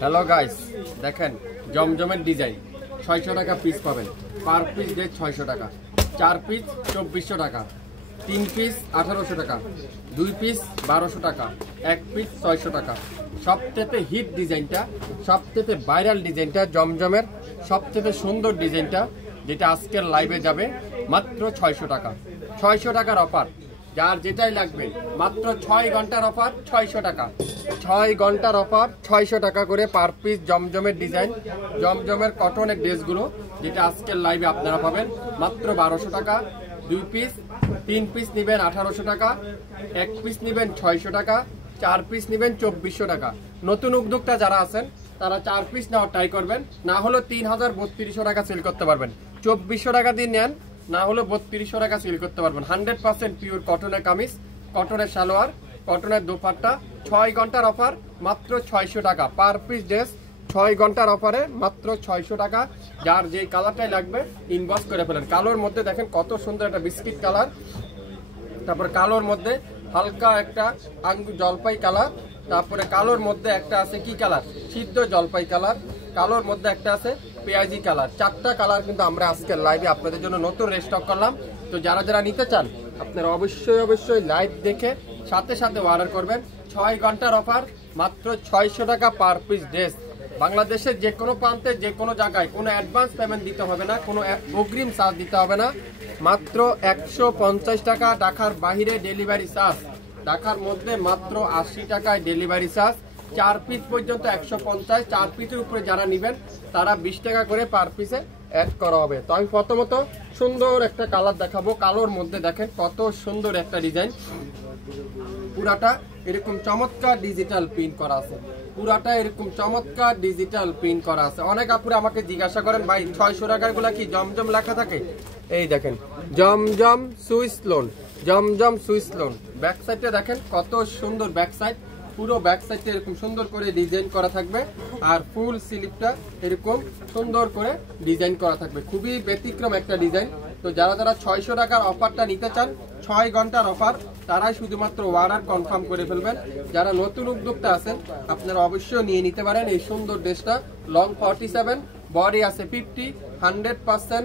Hello guys, দেখেন জমজমের design 600 টাকা পিস পাবেন। পার পিস রেট 600 টাকা। 4 পিস 2400 টাকা, 3 পিস 1800 টাকা, 2 পিস 1200 টাকা, 1 পিস 600 টাকা। সবচেয়ে হিট ডিজাইনটা, সবচেয়ে ভাইরাল ডিজাইনটা, জমজমের সবচেয়ে সুন্দর ডিজাইনটা, যেটা আজকের লাইভে যাবে মাত্র 600 টাকা। 600 টাকার অফার, যার যেটাই লাগবে মাত্র 6 ঘন্টার অফার 600 টাকা। 6 ঘন্টার অফার 600 টাকা করে পার পিস জমজমের ডিজাইন, জমজমের কটনের ড্রেসগুলো, যেটা আজকের লাইভে আপনারা পাবেন মাত্র 1200 টাকা। 2 পিস 3 পিস নেবেন 1800 টাকা, 1 পিস নেবেন 600 টাকা, 4 পিস নেবেন 2400 টাকা। নতুন উদ্যোক্তা যারা আছেন তারা 4 পিস নেওয়ার ট্রাই করবেন, না হলো 3300 টাকা সেল করতে পারবেন। 2400 টাকা দিয়ে নেন, না হলো 3200 টাকা সেল করতে পারবেন। 100% পিওর কটনের কামিজ, কটনের সালোয়ার, কটনের দোপাট্টা। 6 ঘন্টার অফার মাত্র 600 টাকা পার পিস ড্রেস। 6 ঘন্টার অফারে মাত্র 600 টাকা। যার যেই কালারটাই লাগবে ইনবক্স করে ফেলেন। কালোর মধ্যে দেখেন কত সুন্দর একটা বিস্কিট কালার, তারপর কালোর মধ্যে হালকা একটা আঙ্গুর জলপাই কালার, তারপরে কালোর মধ্যে একটা আছে কি কালার, সিদ্ধ জলপাই কালার, কালোর মধ্যে একটা আছে পেঁয়াজি কালার। 4টা কালার কিন্তু আমরা আজকের লাইভে আপনাদের জন্য নতুন রেস্টক করলাম। তো যারা যারা নিতে চান আপনারা অবশ্যই লাইভ দেখে সাথে সাথে অর্ডার করবেন। 6 ঘন্টার অফার মাত্র 600 টাকা পার পিস ড্রেস। বাংলাদেশের যে কোনো প্রান্তে যে কোনো জায়গায় কোনো অ্যাডভান্স পেমেন্ট দিতে হবে না, কোনো অগ্রিম চার্জ দিতে হবে না। মাত্র 150 টাকা ঢাকার বাহিরে ডেলিভারি চার্জ, ঢাকার মধ্যে মাত্র 80 টাকায় ডেলিভারি চার্জ। 4 পিস পর্যন্ত 150, 4 পিসের উপরে যারা নেবেন তারা 20 টাকা করে পার পিসে অ্যাড করা হবে। তো আমি প্রথমত সুন্দর একটা কালার দেখাবো। কালোর মধ্যে দেখেন কত সুন্দর একটা ডিজাইন, পুরাটা এরকম চমৎকার ডিজিটাল প্রিন্ট করা আছে, পুরাটা এরকম চমৎকার ডিজিটাল প্রিন্ট করা আছে। অনেক আপুরা আমাকে জিজ্ঞাসা করেন ভাই 600 টাকার গুলা কি জমজম লেখা থাকে? এই দেখেন জমজম সুইস লোন, জমজম সুইস লোন। ব্যাক সাইডে দেখেন কত সুন্দর ব্যাক সাইড, পুরো ব্যাক সাইডটা এরকম সুন্দর করে ডিজাইন করা থাকবে, আর ফুল স্লিপটা এরকম সুন্দর করে ডিজাইন করা থাকবে। খুবই ব্যতিক্রম একটা ডিজাইন। তো যারা যারা 600 টাকার অফারটা নিতে চান, 6 ঘন্টার অফার, তারাই শুধুমাত্র অর্ডার কনফার্ম করে ফেলবেন। যারা নতুন উদ্যোক্তা আছেন আপনারা অবশ্যই নিয়ে নিতে পারেন এই সুন্দর ড্রেসটা। লং 47, বডি আছে 50, 100%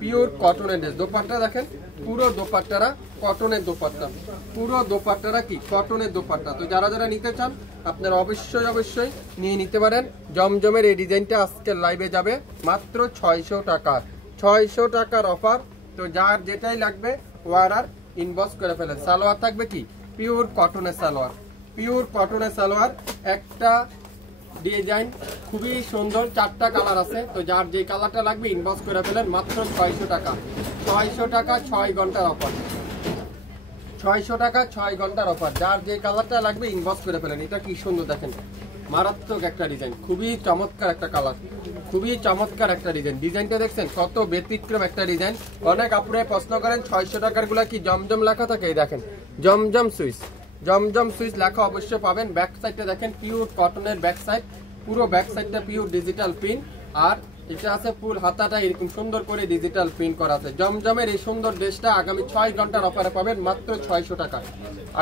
পিওর কটনের ড্রেস। দোপাট্টা দেখেন, পুরো দোপাট্টারা কটনের দোপাট্টা, পুরো দোপাট্টারা কি কটনের দোপাট্টা। তো যারা যারা নিতে চান আপনারা অবশ্যই নিয়ে নিতে পারেন। জমজমের এই ডিজাইনটা আজকের লাইভে যাবে মাত্র 600 টাকা। 600 টাকার অফার। তো যার যেটাই লাগবে অর্ডার ইনবক্স করে ফেলেন। সালোয়ার থাকবে কি পিওর কটনের সালোয়ার, পিওর কটনের সালোয়ার। একটা ডিজাইন খুবই সুন্দর, 4টা কালার আছে। তো যার যে কালারটা লাগবে ইনবক্স করে ফেলেন মাত্র 600 টাকা। 600 টাকা 6 ঘন্টার অফার, 600 টাকা 6 ঘন্টার অফার। যার যে কালারটা লাগবে ইনবক্স করে ফেলেন। এটা কি সুন্দর দেখেন, মারাত্মক একটা ডিজাইন, খুবই চমৎকার একটা কালার, খুবই চমৎকার একটা ডিজাইন। ডিজাইনটা দেখছেন কত ব্যতিক্রম একটা ডিজাইন। অনেক আপুরে প্রশ্ন করেন 600 টাকার গুলা কি জমজম লেখা থাকে? এই দেখেন জমজম সুইস, জমজম সুইস লেখা অবশ্যই পাবেন। ব্যাক সাইডটা দেখেন পিওর কটনের ব্যাক সাইড, পুরো ব্যাক সাইডটা পিওর ডিজিটাল প্রিন্ট, আর এটা আছে ফুল হাতাটা এরকম সুন্দর করে ডিজিটাল প্রিন্ট করা আছে। জমজমের এই সুন্দর ড্রেসটা আগামী 6 ঘন্টার অফারে পাবেন মাত্র 600 টাকা।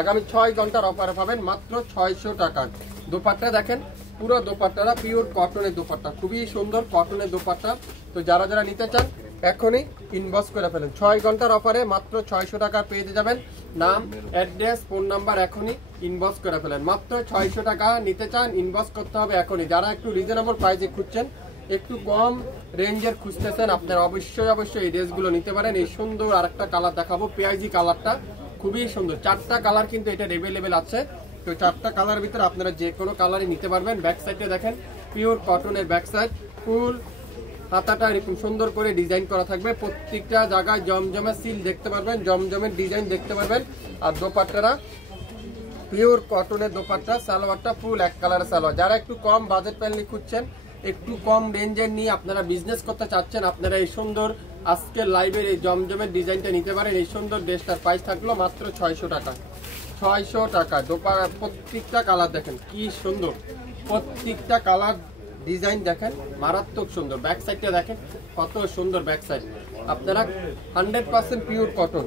আগামী 6 ঘন্টার অফারে পাবেন মাত্র 600 টাকা। দোপাট্টা দেখেন, পুরো দোপাট্টাটা পিওর কটনের দোপাট্টা, খুবই সুন্দর কটনের দোপাট্টা। তো যারা যারা নিতে চান এখনই ইনবক্স করে ফেলেন। 6 ঘন্টার অফারে মাত্র 600 টাকা পেয়ে যাবেন। নাম, অ্যাড্রেস, ফোন নাম্বার এখনই ইনবক্স করে ফেলেন। মাত্র 600 টাকা নিতে চান ইনবক্স করতে হবে এখনই। যারা একটু রিজনেবল প্রাইসে খুঁজছেন, একটু কম রেঞ্জের খুঁজতেছেন, আপনারা অবশ্যই এই ড্রেসগুলো নিতে পারেন। এই সুন্দর আরেকটা কালার দেখাবো, পেঁয়াজি কালারটা খুবই সুন্দর। 4টা কালার কিন্তু এটা অ্যাভেলেবেল আছে। তো 4টা কালার ভিতরে আপনারা যে কোনো কালারই নিতে পারবেন। ব্যাক সাইডে দেখেন পিওর কটনের ব্যাক সাইড, ফুল হাতাটা এরকম সুন্দর করে ডিজাইন করা থাকবে। প্রত্যেকটা জায়গায় জমজমের সিল দেখতে পারবেন, জমজমের ডিজাইন দেখতে পারবেন। আর দোপাট্টারা পিওর কটনের দোপাট্টা, সালোয়ারটা ফুল এক কালারের সালোয়ার। যারা একটু কম বাজেট প্যান্টলি খুঁজছেন, একটু কম রেঞ্জের নিয়ে আপনারা বিজনেস করতে চাচ্ছেন, আপনারা এই সুন্দর আজকের লাইভের এই জমজমের ডিজাইনটা নিতে পারেন। এই সুন্দর ড্রেসটার প্রাইস থাকলো মাত্র 600 টাকা। 600 টাকা। প্রত্যেকটা কালার দেখেন কি সুন্দর, প্রত্যেকটা কালার ডিজাইন দেখেন মারাত্মক সুন্দর। ব্যাক সাইডটা দেখেন কত সুন্দর ব্যাক সাইড। আপনারা 100% পিওর কটন,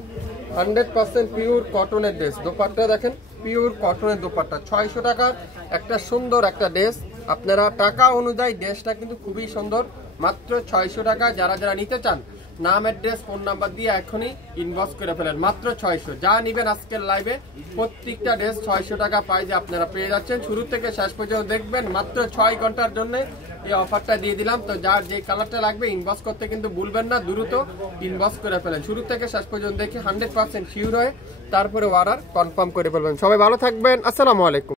100% পিওর কটনের ড্রেস। দোপাট্টা দেখেন পিওর কটনের দোপাট্টা 600 টাকার একটা সুন্দর একটা ড্রেস। আপনারা টাকা অনুযায়ী ড্রেসটা কিন্তু খুবই সুন্দর, মাত্র 600 টাকা। যারা যারা নিতে চান নাম, অ্যাড্রেস, ফোন নাম্বার দিয়ে এখনই ইনবক্স করে ফেলেন, মাত্র 600। যা নিবেন আজকের লাইভে প্রত্যেকটা ড্রেস 600 টাকা প্রাইজে আপনারা পেয়ে যাচ্ছেন। শুরু থেকে শেষ পর্যন্ত দেখবেন, মাত্র 6 ঘন্টার জন্য এই অফারটা দিয়ে দিলাম। তো যার যে কালারটা লাগবে ইনবক্স করতে কিন্তু ভুলবেন না, দ্রুত ইনবক্স করে ফেলেন। শুরু থেকে শেষ পর্যন্ত দেখে 100% শিওর হয়ে তারপরে অর্ডার কনফার্ম করে ফেলবেন। সবাই ভালো থাকবেন, আসসালামু আলাইকুম।